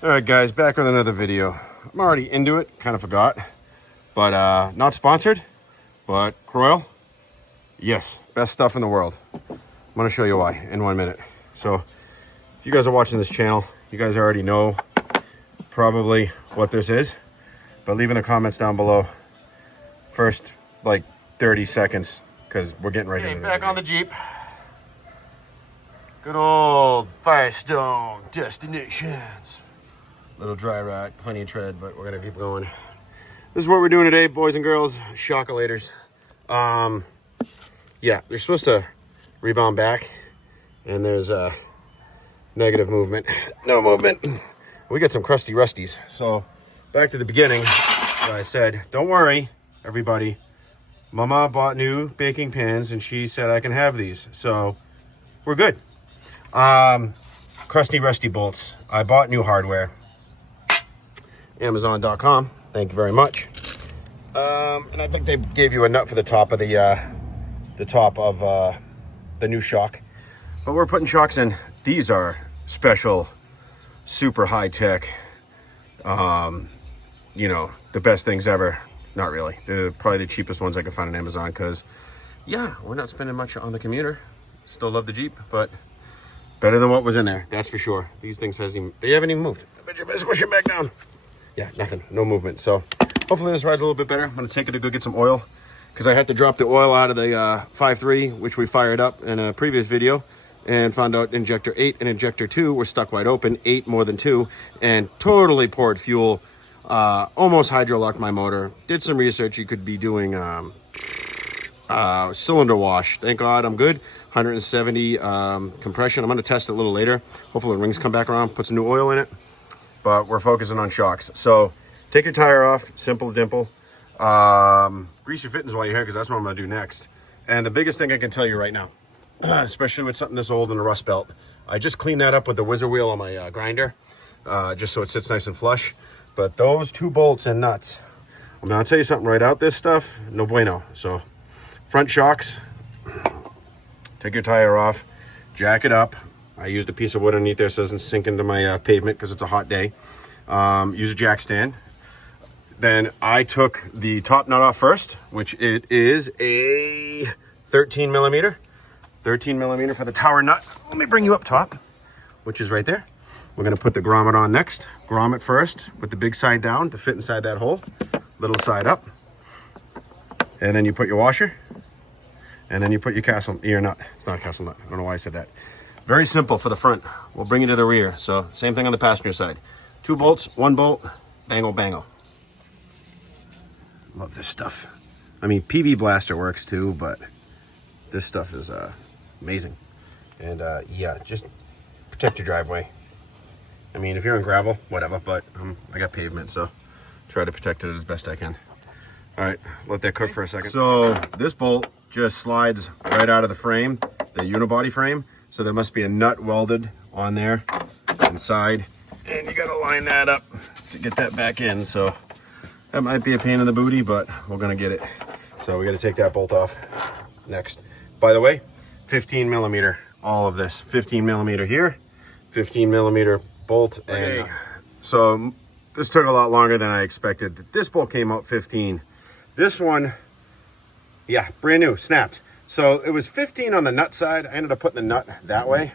All right, guys, back with another video. I'm already into it, kind of forgot, but not sponsored, but Croyle, yes, best stuff in the world. I'm gonna show you why in 1 minute. So if you guys are watching this channel, you guys already know probably what this is, but leave in the comments down below first like 30 seconds because we're getting ready. Okay, back on the Jeep. Good old Firestone Destinations. Little dry rot, plenty of tread, but we're gonna keep going. This is what we're doing today, boys and girls. Shockolators. Yeah, they're supposed to rebound back, and there's a negative movement, no movement. We got some crusty rusties. So back to the beginning, where I said, don't worry, everybody. Mama bought new baking pans, and she said I can have these, so we're good. Crusty rusty bolts. I bought new hardware. Amazon.com. Thank you very much. And I think they gave you a nut for the top of the new shock. But we're putting shocks in. These are special, super high tech. You know, the best things ever. Not really. They're probably the cheapest ones I can find on Amazon because, yeah, we're not spending much on the commuter. Still love the Jeep, but better than what was in there. That's for sure. These things they haven't even moved. I bet you better squish it back down. Yeah, nothing, no movement. So hopefully this ride's a little bit better. I'm gonna take it to go get some oil because I had to drop the oil out of the 5.3, which we fired up in a previous video, and found out injector 8 and injector 2 were stuck wide open, 8 more than 2, and totally poured fuel, almost hydro-locked my motor. Did some research, you could be doing cylinder wash. Thank God I'm good. 170 compression. I'm gonna test it a little later. Hopefully the rings come back around, put some new oil in it. But we're focusing on shocks. So take your tire off, simple dimple. Grease your fittings while you're here because that's what I'm gonna do next. And the biggest thing I can tell you right now, especially with something this old and a rust belt, I just cleaned that up with the whizzer wheel on my grinder, just so it sits nice and flush. But those 2 bolts and nuts, I'm gonna tell you something right out, this stuff, no bueno. So front shocks, take your tire off, jack it up. I used a piece of wood underneath there so it doesn't sink into my pavement because it's a hot day. Use a jack stand. Then I took the top nut off first, which it is a 13 millimeter. 13 millimeter for the tower nut. Let me bring you up top, which is right there. We're gonna put the grommet on next. Grommet first with the big side down to fit inside that hole. Little side up. And then you put your washer. And then you put your nut. It's not a castle nut. I don't know why I said that. Very simple for the front. We'll bring it to the rear. So same thing on the passenger side. 2 bolts, 1 bolt, bango, bango. Love this stuff. I mean, PB Blaster works too, but this stuff is amazing. And yeah, just protect your driveway. I mean, if you're in gravel, whatever, but I got pavement, so try to protect it as best I can. All right, let that cook for a second. So this bolt just slides right out of the frame, the unibody frame. So there must be a nut welded on there inside, and you gotta line that up to get that back in. So that might be a pain in the booty, but we're gonna get it. So we gotta take that bolt off next. By the way, 15 millimeter, all of this. 15 millimeter here, 15 millimeter bolt. And so this took a lot longer than I expected. This bolt came out 15. This one, yeah, brand new, snapped. So it was 15 on the nut side. I ended up putting the nut that way,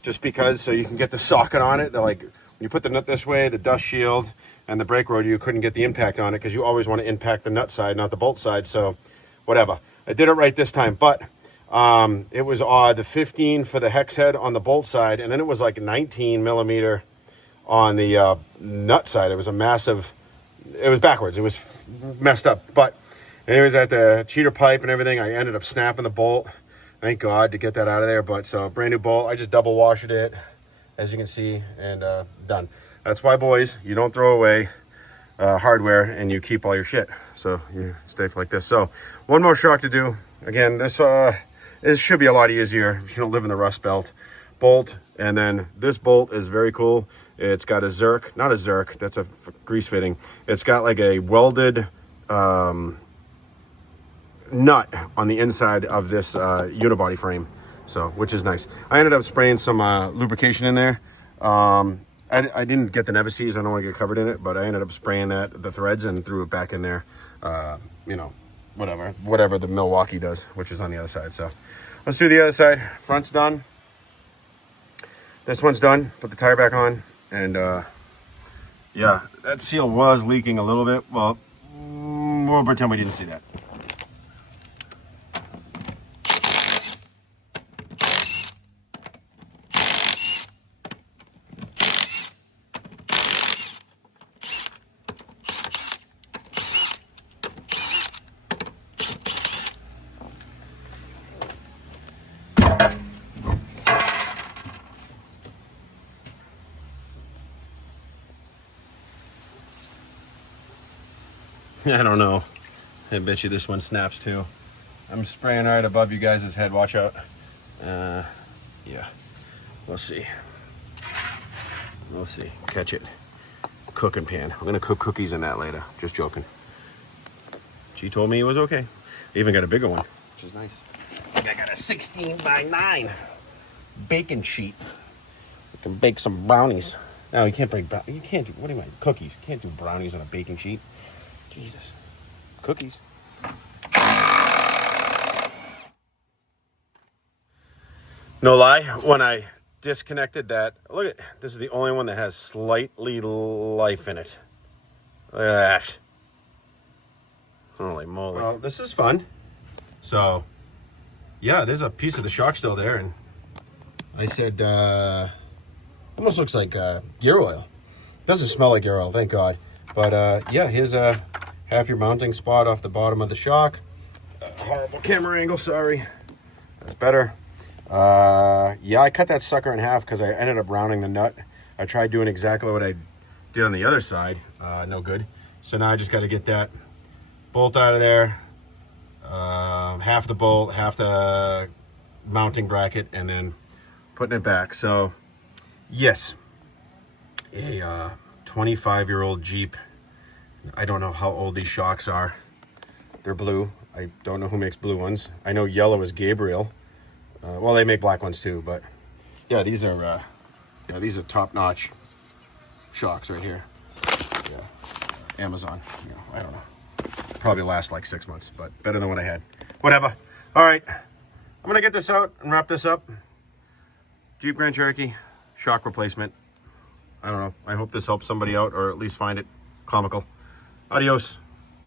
just because, so you can get the socket on it. They're like, when you put the nut this way, the dust shield and the brake rotor, you couldn't get the impact on it because you always want to impact the nut side, not the bolt side. So whatever, I did it right this time. But it was odd, the 15 for the hex head on the bolt side, and then it was like 19 millimeter on the nut side. It was a massive, it was backwards. It was messed up, but anyways, at the cheater pipe and everything, I ended up snapping the bolt. Thank God to get that out of there. But so brand new bolt. I just double washed it, as you can see, and done. That's why, boys, you don't throw away hardware and you keep all your shit. So you stay like this. So one more shock to do. Again, this should be a lot easier if you don't live in the rust belt. Bolt, and then this bolt is very cool. It's got a Zerk, not a Zerk, that's a grease fitting. It's got like a welded nut on the inside of this unibody frame, so which is nice. I ended up spraying some lubrication in there I didn't get the Nevis. I don't want to get covered in it, but I ended up spraying the threads and threw it back in there. You know, whatever the Milwaukee does, which is on the other side. So let's do the other side. Front's done. This one's done. Put the tire back on, and yeah, that seal was leaking a little bit. Well, we'll pretend we didn't see that. I don't know. I bet you this one snaps too. I'm spraying right above you guys' head. Watch out. Yeah. We'll see. We'll see. Catch it. Cooking pan. I'm gonna cook cookies in that later. Just joking. She told me it was okay. I even got a bigger one, which is nice. I got a 16x9 baking sheet. We can bake some brownies. No, you can't bake. You can't do. What do you mean? Cookies. You can't do brownies on a baking sheet. Jesus. Cookies. No lie, when I disconnected that, look at this is the only one that has slightly life in it. Look at that. Holy moly. Well, this is fun. So, yeah, there's a piece of the shock still there, and I said, almost looks like gear oil. Doesn't smell like gear oil, thank God. But yeah, here's half your mounting spot off the bottom of the shock. Horrible camera angle, sorry. That's better. Yeah, I cut that sucker in half because I ended up rounding the nut. I tried doing exactly what I did on the other side. No good. So now I just got to get that bolt out of there. Half the bolt, half the mounting bracket, and then putting it back. So, yes. A 25-year-old Jeep. I don't know how old these shocks are. They're blue. I don't know who makes blue ones. I know yellow is Gabriel. Well, they make black ones too, but yeah, these are top-notch shocks right here. Yeah, Amazon. You know, I don't know. Probably last like 6 months, but better than what I had. Whatever. All right, I'm gonna get this out and wrap this up. Jeep Grand Cherokee shock replacement. I don't know. I hope this helps somebody out, or at least find it comical. Adios.